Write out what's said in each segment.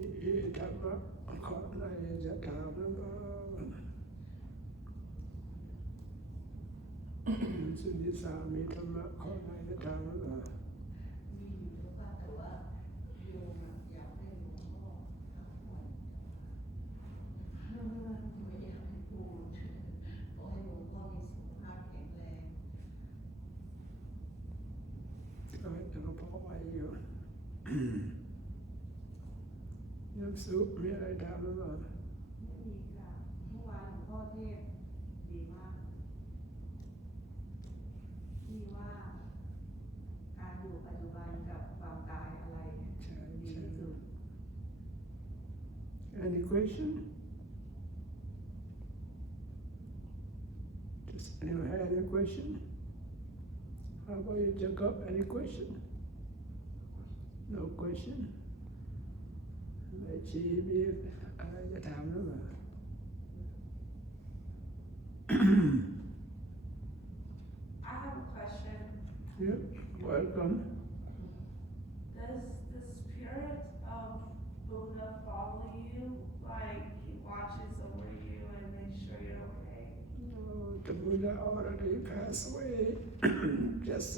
มีธรรมะข้อไหนจะถามแล้วก็สุนิสามีธรรมะข้อไหนจะถามแล้วก็มีอยู่แล้วค่ะแต่ว่าโยมอยากให้หลวงพ่อพักผ่อนไม่อยากให้พูดขอให้หลวงพ่อมีสุขภาพแข็งแรงแต่ก็พอไหวอยู่ยังสุขมีอะไรถามแล้วก็ไม่มีค่ะเมื่อวานหลวงพ่อเทศดีมากที่ว่าการอยู่ปัจจุบันกับความตายอะไรเนี่ยดีที่สุด Any question? Does anyone have any question? How about you, Jacob? Any question? No question? ไม่ชี้มีอะไรจะถามหรือเปล่า I have a question. Yep, welcome. Does the spirit of Buddha follow you? Like he watches over you and makes sure you're okay? Oh, the Buddha already passed away. Just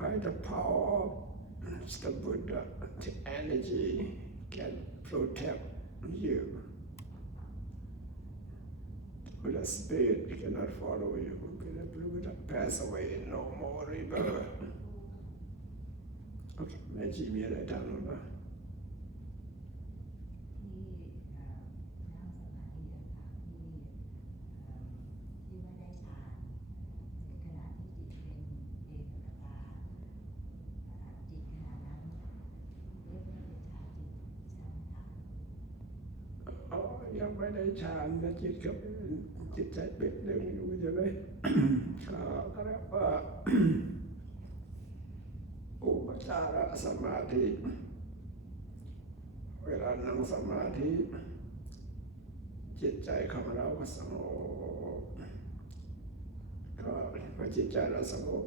by the power of the Buddha, the energy can protect you. Buddha spirit cannot follow you. The Buddha passed away, no more rebirth. Okay, แม่ชีมีอะไรถามหรือเปล่าที่นั่งสมาธิอะค่ะที่ไม่ได้ฌานในขณะที่จิตเป็นเอกคตาจิตขณะนั้นเรียกว่าเป็นฌานจิตฌานฐาน อ๋อยังไม่ได้ฌานนะจิตกับจิตใจเป็นหนึ่งอยู่ใช่ไหม ก็เรียกว่าอุปจารสมาธิเวลานั่งสมาธิจิตใจของเราก็สงบก็พอจิตใจเราสงบ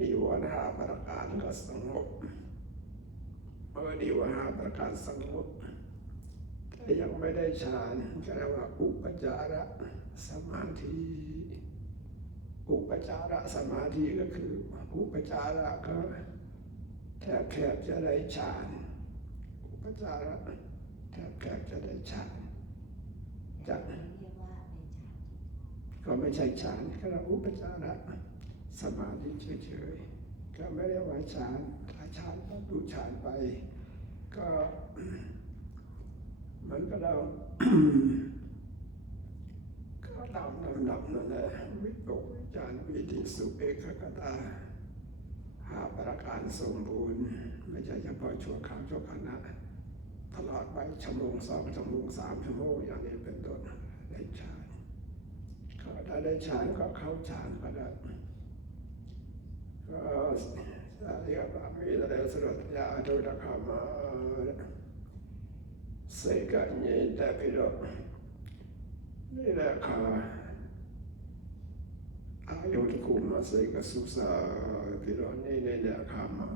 นิวรณ์ห้าประการก็สงบเมื่อนิวรณ์ห้าประการสงบแต่ยังไม่ได้ฌานก็เรียกว่าอุปจารสมาธิอุปจารสมาธิก็คืออุปจาระก็แทบจะได้ฌานอุปจาระแทบจะได้ฌานจาก เรียกว่าเป็นฌานจิต ก็ไม่ใช่ฌานก็เราอุปจาระสมาธิเฉยๆก็ไม่ได้ว่าฌานถ้าฌานก็ดูฌานไปก็มันก็เราก็ตามลำดับนั่นแหละวิตกวิจารวิธีสุเอกคตาหาประการสมบูรณ์ไม่ใช่เฉพาะชั่วคราวชั่วขณะตลอดไปชั่วโมง2 ชั่วโมง3 ชั่วโมงอย่างนี้เป็นต้นได้ฌานก็ถ้าได้ฌานก็เข้าฌานก็ได้ก็เรียกว่ามีอะไรสรุปยาโดดคามาเสกเงินแต่พิโรนี่แหละค่ะอายุที่คุมมาเสกสุสาพิโรนี่แหละค่ะมา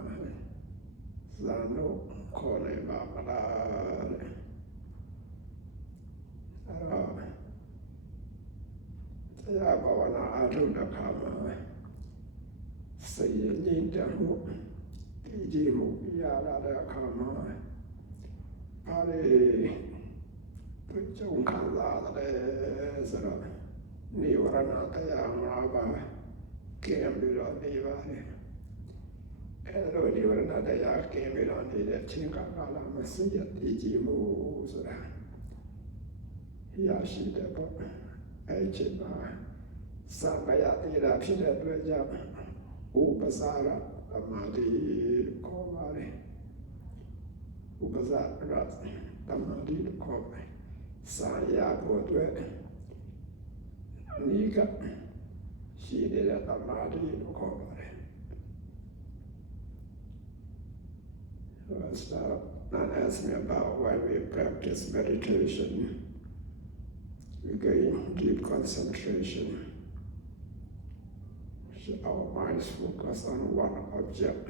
สานุโคในบาปลายาภาวนาอารุณคามาสียินจมุที่จีมุยาลาดาคามาพาลีพุจงขันลาเลสระนิวรณาตยังอาบาเกมบิโรนิวานีเอโรนิวรณาตยาเกมบิโรนีเดชิงกาลาลามัสยัตติจิมุสระยาชิเดปไอจิมาสัมปยาติระพิเรตเวจาอุปสาระสมาธิโคมาริอุปสาระสมาธิโคมาริสายาโพดเวนี่ก็ชีเดระสมาธิโคมาริ Stop not ask me about when we practice meditation. We gain deep concentration. So our minds focus on one object.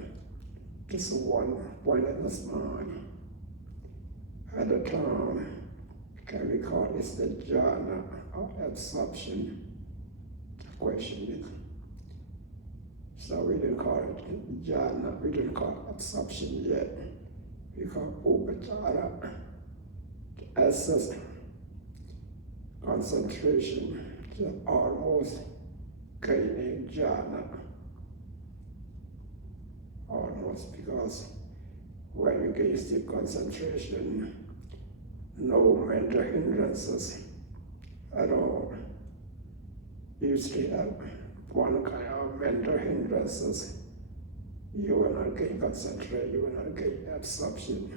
Just one pointless mind. At the time, can we call this the jhana or absorption? The question is. So we didn't call it jhana, we didn't call it absorption yet. We call upachara, essence, concentration, just almost gaining jhana. Almost, because when you gain deep concentration, no mental hindrances at all. You usually have one kind of mental hindrances. You will not gain concentration, you will not gain absorption.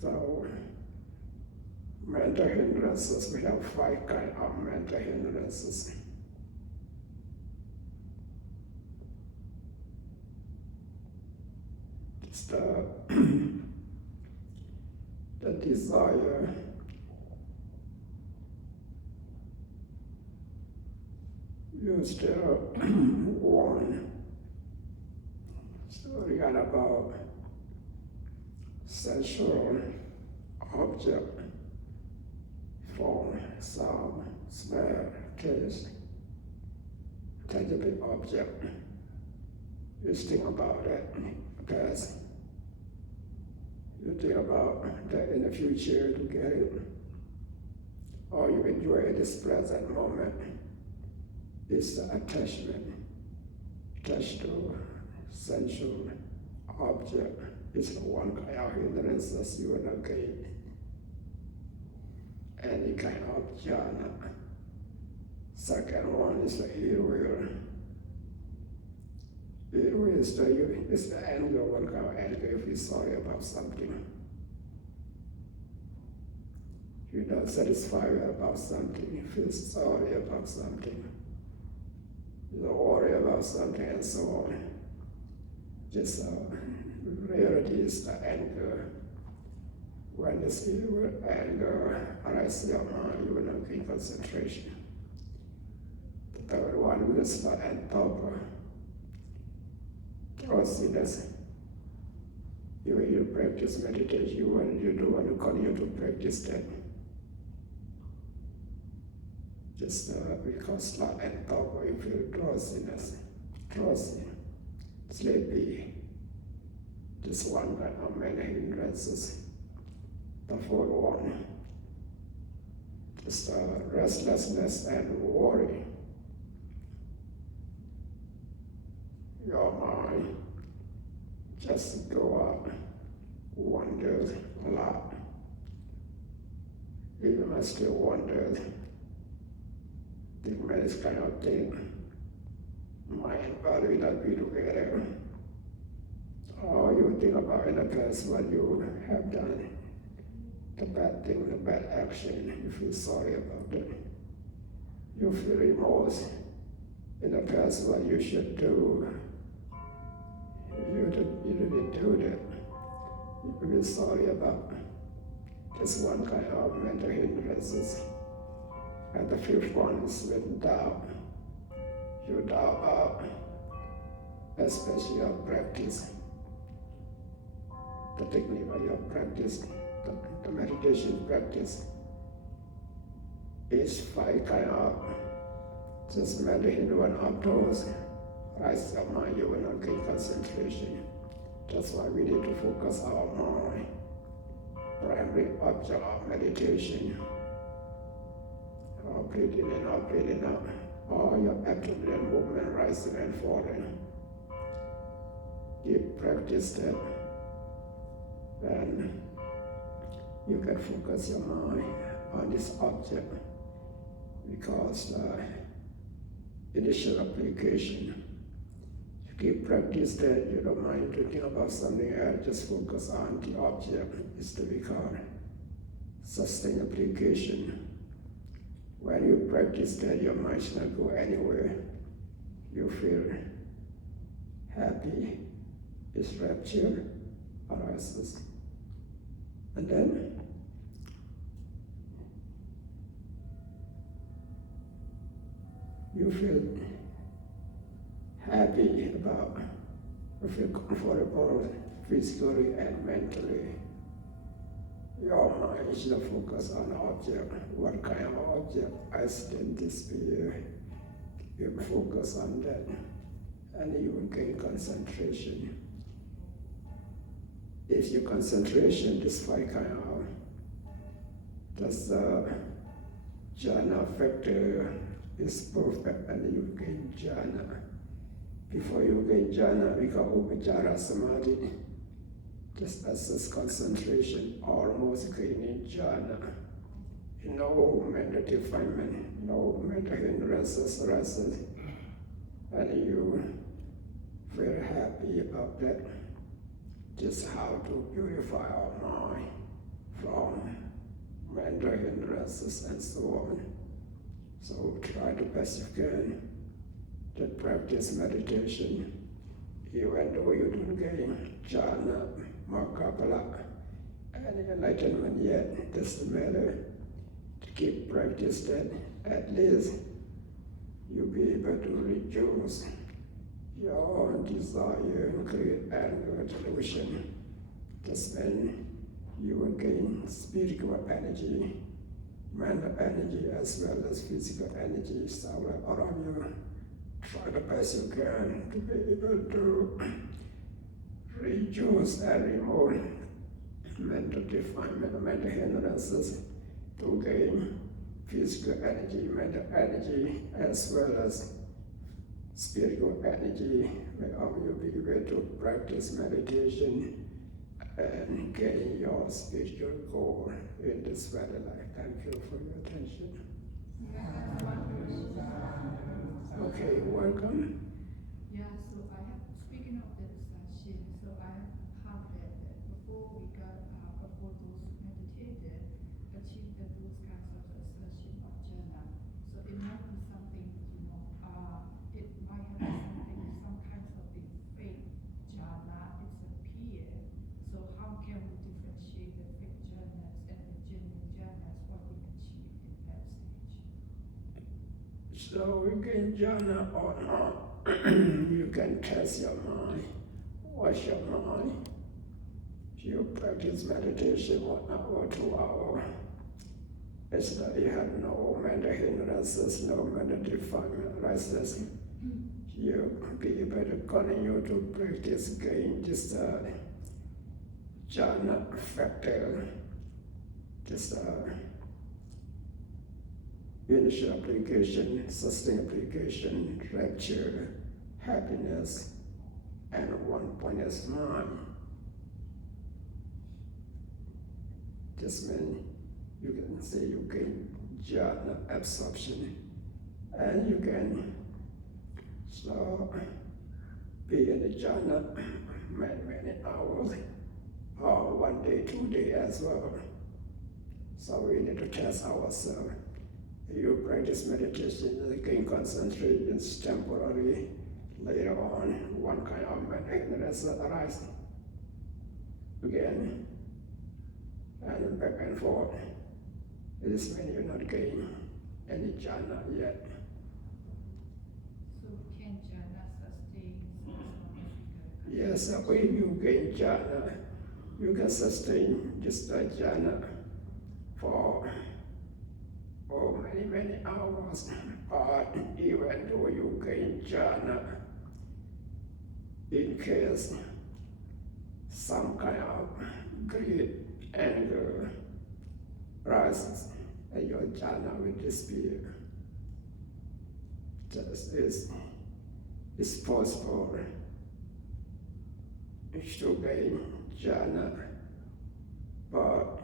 So, mental hindrances, we have 5 kinds of mental hindrances. It's the desire, you still want. So we got about sensual object, form, sound, smell, taste, tangible object. You think about that past. You think about that in the future to get it. Or you enjoy this present moment. It's the attachment. Attached to sensual object. It's the one kind of hindrances you will not gain. Any kind of jhana. Second one is the ill will. Ill will is the anger, one kind of anger if you're sorry about something. If you're not satisfied about something, you feel sorry about something. You worry about something and so on. Just reality is the anger. When this evil anger arises in your mind, you will not gain concentration. The third one is the entopper, drowsiness. When you practice meditation, when you do want to continue to practice that, just because the entopper, you feel drowsiness, drowsy, sleepy. This one kind of many hindrances. The fourth one is the restlessness and worry. Your mind just go up, wonders a lot. Even I still wonder, think this kind of thing. Mind and body will not be together. Or you think about in the past what you have done, the bad thing, the bad action, you feel sorry about it. You feel remorse in the past what you should do. You didn't do that. You feel sorry about this one kind of mental hindrances. And the fifth one is with doubt. You doubt about, especially your practice. The technique of your practice, the meditation practice is 5 kind of just meditate one of those. Rise your mind, you will not gain concentration. That's why we need to focus our mind. Primary object of meditation. Or breathing in or breathing out. Or your abdominal movement rising and falling. You practice that. Then you can focus your mind on this object, because the initial application, you keep practice that, you don't mind to think about something else, just focus on the object, is to be called sustained application. When you practice that, your mind should not go anywhere. You feel happy, it's rapture arises. And then you feel happy about feel comfortable physically and mentally. Your mind should focus on object. What kind of object? Accident, despair. You focus on that, and you will gain concentration. If your concentration, this five kind of, that's the jhana factor is perfect, and you gain jhana. Before you gain jhana, we call upachara samadhi. Just as this concentration, almost gaining jhana. No mental defilement, no mental hindrances, and you very happy about that. Just how to purify our mind from mental hindrances and so on. So try the best you can to practice meditation, even though you don't gain jhana, makapala, and enlightenment yet. Doesn't matter. To keep practice that, at least you'll be able to reduce your own desire and create anger, delusion. That's when you will gain spiritual energy, mental energy, as well as physical energy. So all of you try the best you can to be able to reduce and remove mental defilement, mental hindrances, to gain physical energy, mental energy, as well as spiritual energy. May all of you be able to practice meditation and gain your spiritual goal in this very life. Thank you for your attention. Okay, welcome. Yeah, so I have, speaking of that session, so I have heard that before we got, before those meditated, achieved those kinds of assertion of jhana. So it might be something, it might have something, some kinds of the fake jhana, it's appear. So how can we differentiate the fake jhanas and the genuine jhanas, what we achieve in that stage? So you gain jhana or not, you can test your mind. Watch your mind. You practice meditation 1 hour, 2 hours. It's that you have no mental hindrances, no mental defilement, restless. You be able to continue to practice, gain this jhana factor, this initial application, sustained application, rapture, happiness, and one-pointedness mind. This means you can say you gain jhana absorption, and you can so be in the jhana many hours, or 1 day, 2 days as well. So we need to test ourselves. You practice meditation, you gain concentration temporarily. Later on, one kind of hindrance arises again, and back and forth. This means you're not gaining any jhana yet. So can jhana sustain as long as we Yes, when you gain jhana, you can sustain this jhana for many hours. But even though you gain jhana, in case some kind of greed, anger rises, and your jhana will disappear. Just it's possible to gain jhana, but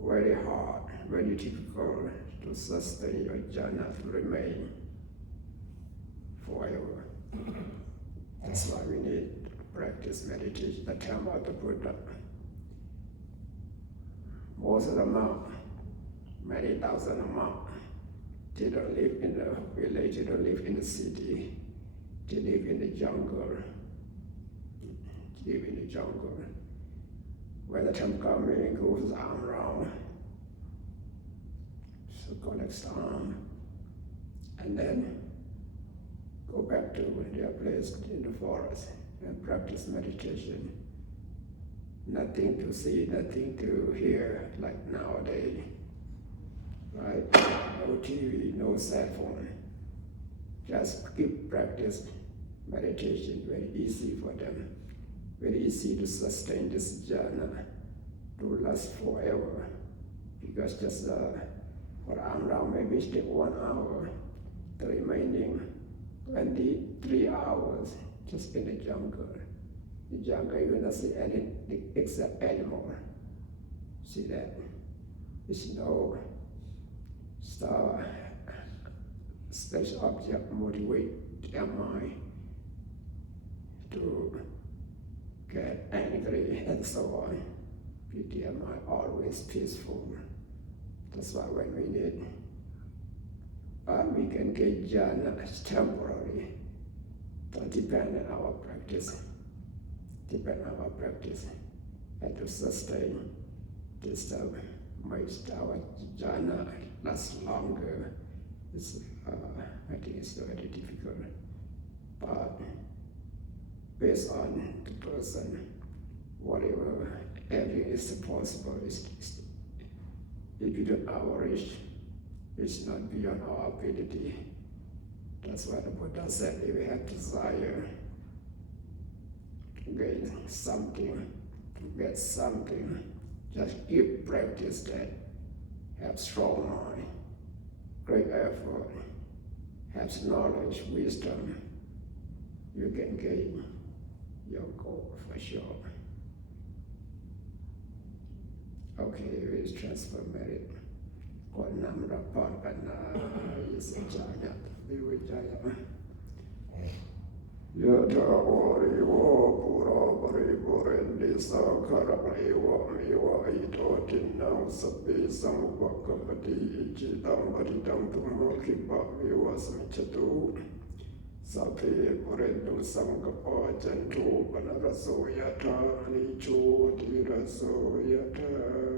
very hard, very difficult to sustain your jhana to remain forever. That's why we need to practice meditation. The time of the Buddha. Most of the monks, many thousand of monks, they don't live in the village, they don't live in the city, they live in the jungle. Live in the jungle. When the time comes, he goes arm around, so connects the arm, and then go back to their place in the forest and practice meditation. Nothing to see, nothing to hear like nowadays. Right? No TV, no cell phone. Just keep practice meditation, very easy for them. Very easy to sustain this jhana to last forever. Because just for around maybe take 1 hour, the remaining 23 hours just in the jungle. The jungle you will not see any except animal. See that? There's no star, special object motivate their mind to get angry and so on. Their mind always peaceful. That's why when we need, we can get jhana temporarily. That depend on our practice. And to sustain this makes our jhana last longer. It's, I think it's very difficult. But based on the person, whatever everything is possible. If you don't average, it's not beyond our ability. That's why the Buddha said if we have desire to gain something, to get something, just keep practice that. Have strong mind, great effort, have knowledge, wisdom, you can gain your goal for sure. Okay, we transfer merit. ก่อนนำรับพรกันนะอิสจายะวิวิจายะยะถาวริโวปุราปริปุเรนติสาคาระเอวะเมวะอิโตทินังสพเพสังวะกัปปติอิจิตังปฏิตังตุมโมขิปะวิวัสมิจตุสัพเพปุเรนตุสังกปะจันโทปนรสโสยะถานิโชติรสโสยะถา